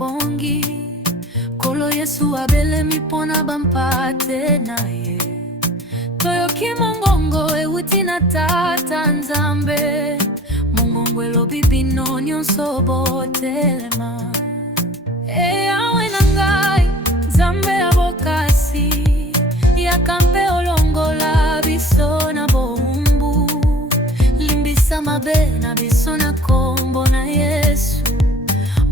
pongi kolo Yesu abele mipona bampate naye toyo kimongongo ewuti na tata Nzambe mongongo elobi bino nyonso botelema eyawe na ngai Nzambe ya bokasi yakampe olongola biso na bombu limbisa mabe na biso na kombo na Yesu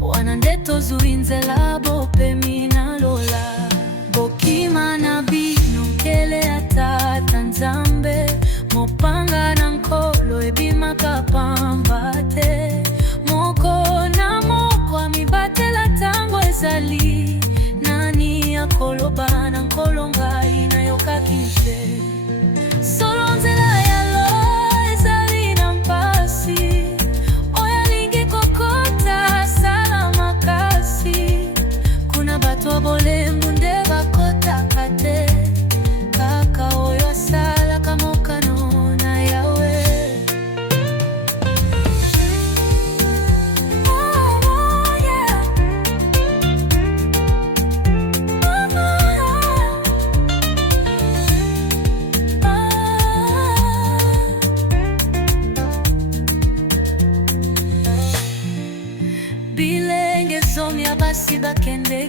wana nde tozwi nzela bopemi na lola bokima na bino nkele ya tata Nzambe mopanga na nkolo ebimaka pamba te moko na moko amibatela tango ezali nani akoloba na nkolo ngai nayokaki te solo nzela ya lo ezali na mpasi oyo alingi kokota sala makasi kuna bato bolembu nde bakotaka te kaka oyo asalaka mokano na Yawe. Bilenge somia basi bakende